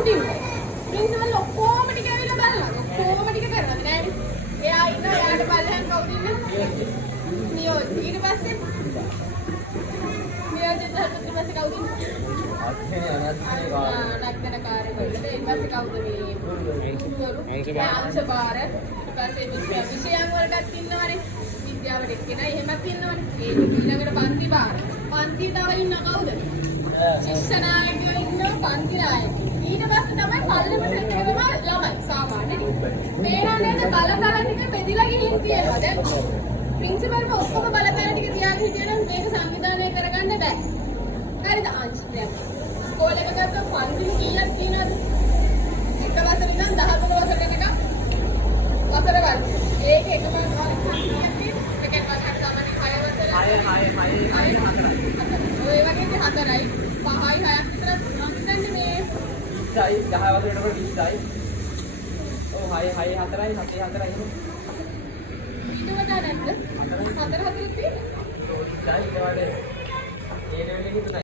උඩින්. ප්‍රින්සිපල් ඔක්කොම ටික ඇවිල්ලා බලනවා. ඔක්කොම ටික කරනවා නෑනේ. එයා ඉන්නවා එයාට බලයන් කවුද ඉන්නේ? නියෝජ්. ඊට පස්සේ නියෝජ්ට ඊට පස්සේ කවුද ඉන්නේ? නක්දන කාර්යවලට ඊට පස්සේ කවුද මේ අංශභාර ඊට පස්සේ විෂයන් වලටත් ඉන්නවනේ විද්‍යාවට එක්කෙනා එහෙමත් ඉන්නවනේ ඒ ඊළඟට පන්ති භාර පන්ති තව ඉන්න කවුද ශිෂ්‍ය නායකයෝ ඉන්නවා පන්ති නායකයෝ ඊට පස්සේ තමයි පල්ලෙමට එක්කම ළමයි සාමාන්‍යනේ මේනා නේද බලතල ටික බෙදිලා ගිහින් තියෙනවා දැන් ප්‍රින්සිපල්ම ඔක්කොම බලතල ටික තියාගෙන හිටියනම් මේක සංවිධානය කරගන්න බෑ හරිද අංශ දැන් ස්කෝල් එක ගත්ත පන්ති කීයක් තියෙනවද එක වසර ඉඳන් 13 වසර වෙනකම් වසර වර්ග ඒක එකම කීයක් තියෙනවද සෙකන්ඩ් වසරට සාමාන්‍යයෙන් 6 වසර 6 ඔය වගේ 4යි 5යි 6ක් විතර හිතන්නේ මේ 20යි 10 වසරට 20යි ඔව් 6 4යි 7 4යි එහෙම ඊට වඩා නැද්ද 4 4 තියෙන්නේ 20යි ඊට වඩා ඒ ලෙවල් එකේ